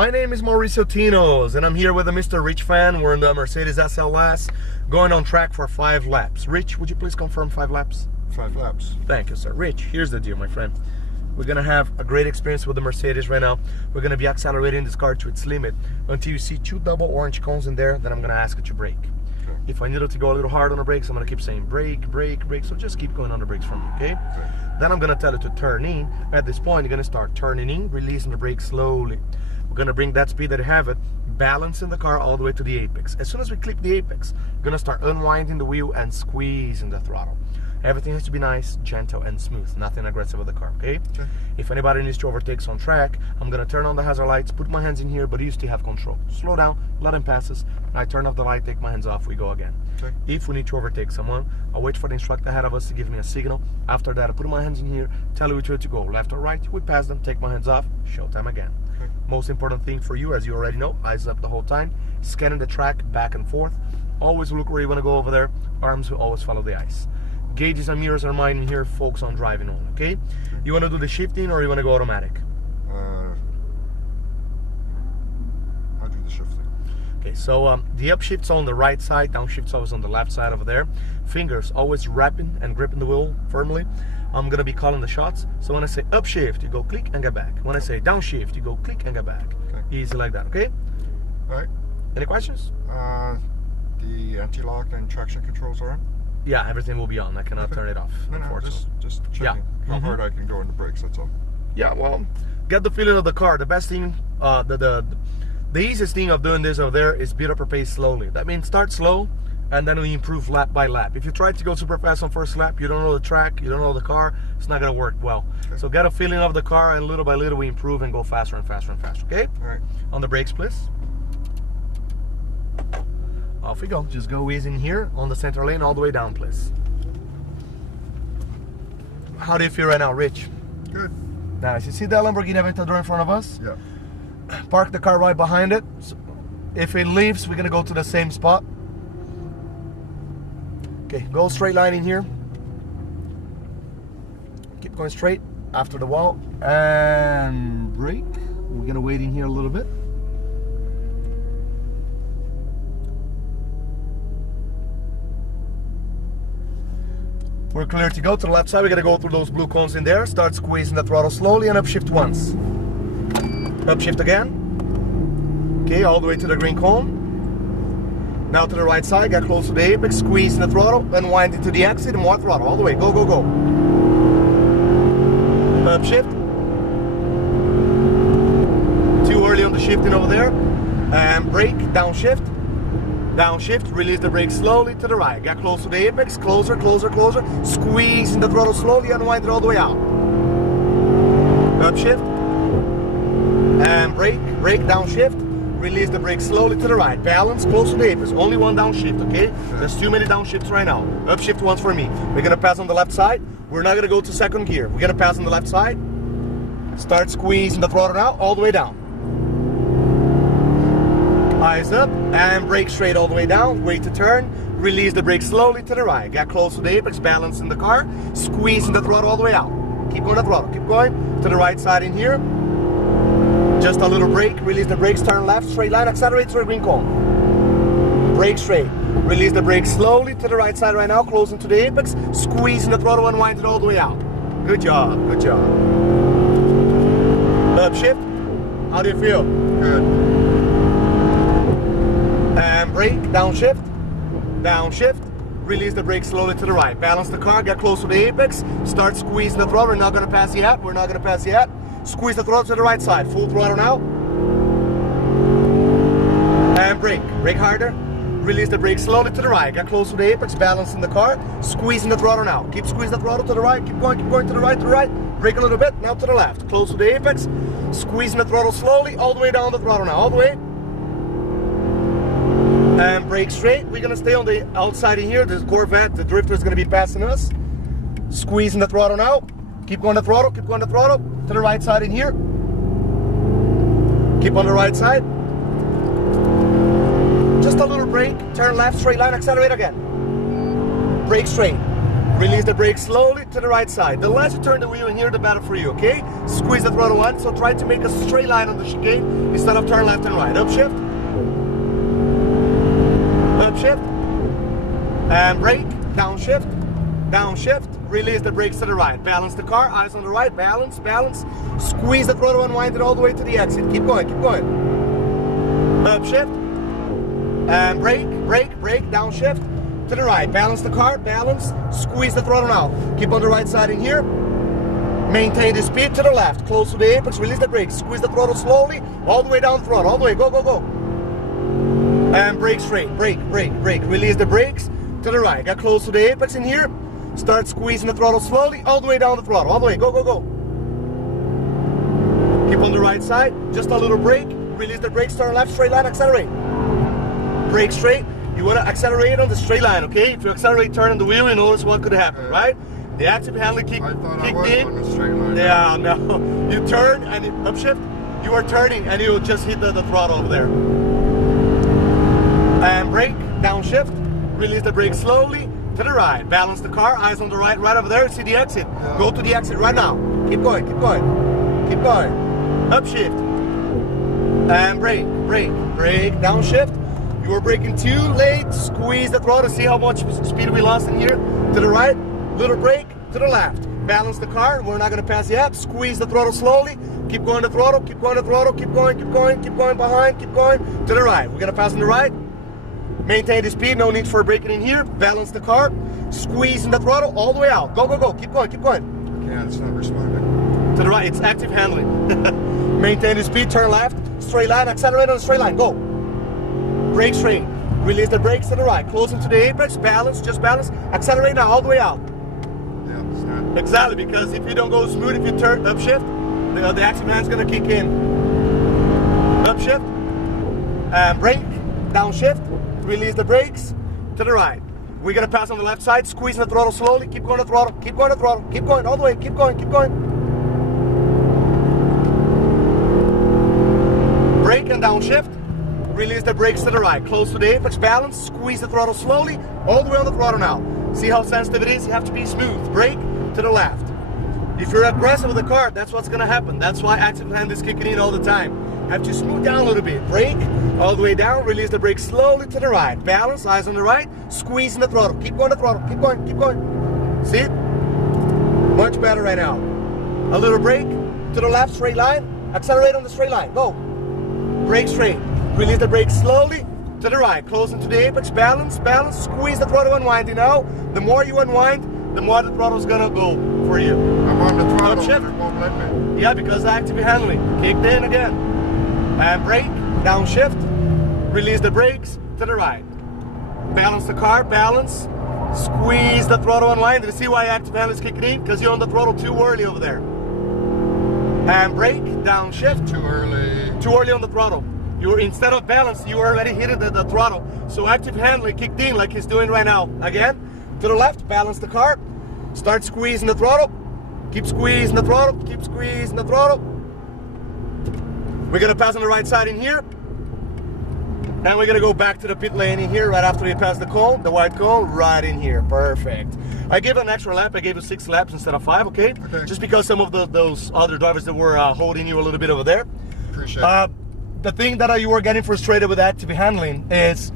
My name is Mauricio Tinos, and I'm here with Mr. Rich Pham. We're in the Mercedes SLS, going on track for 5 laps. Rich, would you please confirm 5 laps? 5 laps. Thank you, sir. Rich, here's the deal, my friend. We're gonna have a great experience with the Mercedes right now. We're gonna be accelerating this car to its limit until you see 2 double orange cones in there. Then I'm gonna ask you to brake. Okay. If I needed to go a little hard on the brakes, I'm gonna keep saying brake, brake, brake. So just keep going on the brakes for me, okay? Then I'm gonna tell you to turn in. At this point, you're gonna start turning in, releasing the brake slowly. We're gonna bring that speed that you have it, balancing the car all the way to the apex. As soon as we clip the apex, we're gonna start unwinding the wheel and squeezing the throttle. Everything has to be nice, gentle, and smooth. Nothing aggressive with the car, okay? If anybody needs to overtake on track, I'm gonna turn on the hazard lights, put my hands in here, but you still have control. Slow down, let him pass us. I turn off the light, take my hands off, we go again. If we need to overtake someone, I'll wait for the instructor ahead of us to give me a signal. After that, I put my hands in here, tell you which way to go, left or right. We pass them, take my hands off, showtime again. Most important thing for you, as you already know, eyes up the whole time, scanning the track back and forth. Always look where you wanna go over there. Arms will always follow the eyes. Gauges and mirrors are mine in here, focus on driving only, okay? You want to do the shifting or you want to go automatic? I'll do the shifting. Okay, so the upshift's on the right side, downshift's always on the left side over there. Fingers always wrapping and gripping the wheel firmly. I'm going to be calling the shots. So when I say upshift, you go click and get back. When I say downshift, you go click and get back. Easy like that, okay? Alright. Any questions? The anti-lock and traction controls are on? Yeah, everything will be on. I cannot turn it off, unfortunately. Just checking how hard I can go on the brakes, that's all. Yeah, well, get the feeling of the car. The best thing, the easiest thing of doing this over there is build up your pace slowly. That means start slow, and then we improve lap by lap. If you try to go super fast on first lap, you don't know the track, you don't know the car, it's not gonna work well. So get a feeling of the car, and little by little we improve and go faster and faster and faster, okay? All right. On the brakes, please. Off we go. Just go easy in here on the center lane all the way down, please. How do you feel right now, Rich? Good. Nice. You see that Lamborghini Aventador in front of us? Yeah. Park the car right behind it. So if it leaves, we're gonna go to the same spot. Okay, go straight line in here. Keep going straight after the wall and brake. We're gonna wait in here a little bit. We're clear to go to the left side. We're gonna go through those blue cones in there. Start squeezing the throttle slowly and upshift once. Upshift again. Okay, all the way to the green cone. Now to the right side, get close to the apex, squeezing the throttle, unwind it to the exit, and more throttle. All the way, go, go, go. Upshift. Too early on the shifting over there. And brake, downshift. Downshift, release the brake slowly to the right. Get close to the apex, closer, closer, closer. Squeezing the throttle slowly, unwind it all the way out. Upshift. And brake, brake, downshift. Release the brake slowly to the right. Balance, close to the apex. Only one downshift, okay? There's too many downshifts right now. Upshift once for me. We're gonna pass on the left side. We're not gonna go to second gear. We're gonna pass on the left side. Start squeezing the throttle now, all the way down. Eyes up and brake straight all the way down. Wait to turn. Release the brake slowly to the right. Get close to the apex, balance in the car. Squeezing the throttle all the way out. Keep going the throttle. Keep going to the right side in here. Just a little brake. Release the brakes. Turn left. Straight line. Accelerate to the green cone. Brake straight. Release the brake slowly to the right side right now. Closing to the apex. Squeezing the throttle and wind it all the way out. Good job. Good job. Upshift. How do you feel? Good. And brake, downshift, downshift, release the brake slowly to the right. Balance the car, get close to the apex, start squeezing the throttle. We're not gonna pass yet, we're not gonna pass yet. Squeeze the throttle to the right side, full throttle now. And brake, brake harder. Release the brake slowly to the right. Get close to the apex, balance in the car, squeezing the throttle now. Keep squeezing the throttle to the right, keep going to the right, Brake a little bit, now to the left. Close to the apex, squeezing the throttle slowly, all the way down the throttle now, all the way. And brake straight. We're gonna stay on the outside in here. This Corvette, the drifter is gonna be passing us. Squeezing the throttle now. Keep going the throttle, keep going the throttle. To the right side in here. Keep on the right side. Just a little brake. Turn left, straight line, accelerate again. Brake straight. Release the brake slowly to the right side. The less you turn the wheel in here, the better for you, okay? Squeeze the throttle once, so try to make a straight line on the chicane instead of turn left and right. Upshift. Upshift. And brake. Downshift. Downshift. Release the brakes to the right. Balance the car. Eyes on the right. Balance. Balance. Squeeze the throttle and wind it all the way to the exit. Keep going. Keep going. Upshift. And brake. Brake. Brake. Downshift. To the right. Balance the car. Balance. Squeeze the throttle now. Keep on the right side in here. Maintain the speed to the left. Close to the apex. Release the brakes. Squeeze the throttle slowly. All the way down the throttle. All the way. Go, go, go. And brake straight. Brake, brake, brake. Release the brakes to the right. Got close to the apex in here. Start squeezing the throttle slowly. All the way down the throttle. All the way. Go, go, go. Keep on the right side. Just a little brake. Release the brakes. Turn left. Straight line. Accelerate. Brake straight. You want to accelerate on the straight line, okay? If you accelerate, turn on the wheel, you notice what could happen, right? The active handling kicked in. I thought I was on the straight line. Yeah, no. You turn and upshift. You are turning and you just hit the throttle over there. And brake, downshift. Release the brake slowly to the right. Balance the car, eyes on the right, right over there. See the exit. Yeah. Go to the exit right now. Keep going, keep going, keep going. Upshift. And brake, brake, brake, downshift. You were braking too late. Squeeze the throttle. See how much speed we lost in here? To the right. Little brake. To the left. Balance the car. We're not going to pass yet. Squeeze the throttle slowly. Keep going the throttle. Keep going the throttle. Keep going. Keep going. Keep going behind. Keep going. To the right. We're going to pass on the right. Maintain the speed. No need for braking in here. Balance the car. Squeezing the throttle all the way out. Go, go, go. Keep going. Keep going. Yeah, it's not responding. To the right. It's active handling. Maintain the speed. Turn left. Straight line. Accelerate on the straight line. Go. Brake straight. Release the brakes to the right. Close into the apex. Balance. Just balance. Accelerate now. All the way out. Yeah, it's not. Exactly. Because if you don't go smooth, if you turn upshift, the active hand's going to kick in. Upshift. Brake. Downshift. Release the brakes to the right. We're going to pass on the left side. Squeezing the throttle slowly. Keep going the throttle. Keep going the throttle. Keep going all the way. Keep going. Keep going. Brake and downshift. Release the brakes to the right. Close to the apex. Balance. Squeeze the throttle slowly. All the way on the throttle now. See how sensitive it is? You have to be smooth. Brake to the left. If you're aggressive with the car, that's what's going to happen. That's why active hand is kicking in all the time. Have to smooth down a little bit. Brake all the way down. Release the brake slowly to the right. Balance. Eyes on the right. Squeezing the throttle. Keep going the throttle. Keep going. Keep going. See it? Much better right now. A little brake to the left. Straight line. Accelerate on the straight line. Go. Brake straight. Release the brake slowly to the right. Close into the apex. Balance, balance. Squeeze the throttle, unwind. You know, the more you unwind, the more the throttle's gonna go for you. I'm on the throttle. Upshift. It won't let me. Yeah, because active handling. Kicked in again. And brake, downshift. Release the brakes to the right. Balance the car, balance. Squeeze the throttle, unwind. You see why active handling is kicking in? Because you're on the throttle too early over there. And brake, downshift. Too early. Too early on the throttle. You were, instead of balance, you were already hitting the throttle. So active handling kicked in like he's doing right now. Again, to the left, balance the car. Start squeezing the throttle. Keep squeezing the throttle. Keep squeezing the throttle. We're gonna pass on the right side in here. And we're gonna go back to the pit lane in here right after we pass the cone, the white cone, right in here. Perfect. I gave an extra lap. I gave you 6 laps instead of 5, okay? Just because some of those other drivers that were holding you a little bit over there. Appreciate it. The thing that you were getting frustrated with active handling is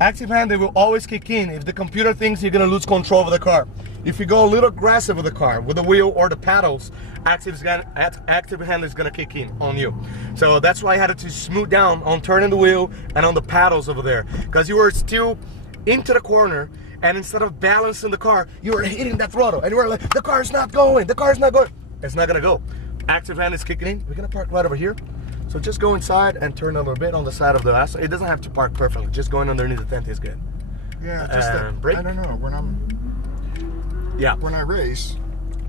active handling will always kick in if the computer thinks you're going to lose control of the car. If you go a little aggressive with the car, with the wheel or the paddles, active handling is going to kick in on you. So that's why I had to smooth down on turning the wheel and on the paddles over there. Because you were still into the corner, and instead of balancing the car, you were hitting that throttle. And you were like, the car's not going, the car's not going. It's not going to go. Active handling is kicking in. We're going to park right over here. So just go inside and turn a little bit on the side of the axle. It doesn't have to park perfectly. Just going underneath the tent is good. Yeah, just brake. I don't know. When I race.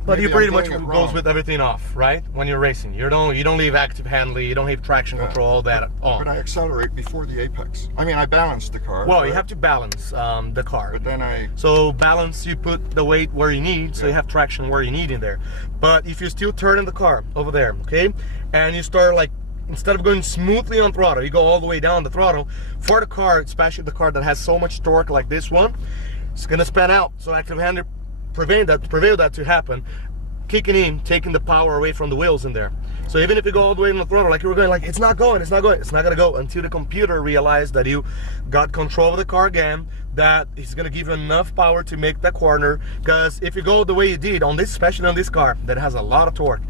But you pretty much goes with everything off, right? When you're racing, you don't leave active handling, you don't leave traction control, all that on. But I accelerate before the apex. I mean, I balance the car. Well, you have to balance the car. But then So balance, you put the weight where you need, so you have traction where you need in there. But if you're still turning the car over there, okay, and you start like, instead of going smoothly on throttle, you go all the way down the throttle. For the car, especially the car that has so much torque like this one, it's gonna span out. So active handling prevail that to happen, kicking in, taking the power away from the wheels in there. So even if you go all the way in the throttle, like you were going, like it's not going, it's not gonna go until the computer realized that you got control of the car again, that it's gonna give you enough power to make that corner. Because if you go the way you did on this, especially on this car that has a lot of torque,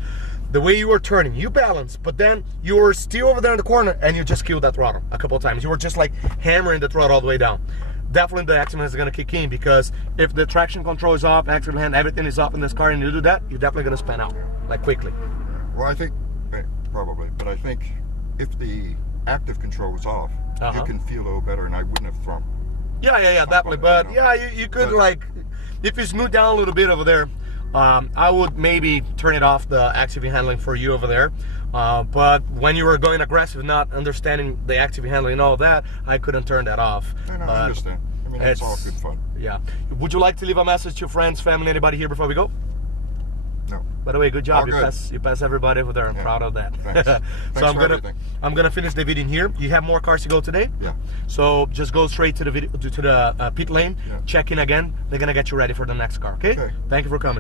the way you were turning, you balance, but then you were still over there in the corner and you just killed that throttle a couple of times. You were just like hammering the throttle all the way down. Definitely the accident is going to kick in, because if the traction control is off, accident hand, everything is off in this car, and you do that, you're definitely going to spin out, like quickly. Well, I think, probably, but I think if the active control was off, you can feel a little better, and I wouldn't have thrown. Yeah, definitely. But yeah, you could, like, if you smooth down a little bit over there, I would maybe turn it off, the active handling for you over there. But when you were going aggressive, not understanding the active handling and all that, I couldn't turn that off. No, I understand. I mean, it's all good fun. Yeah. Would you like to leave a message to your friends, family, anybody here before we go? No. By the way, good job. You pass everybody over there. I'm proud of that. Thanks. So I'm gonna finish the video in here. You have more cars to go today. Yeah. So just go straight to the video, to the pit lane. Yeah. Check in again. They're gonna get you ready for the next car. Okay. Thank you for coming.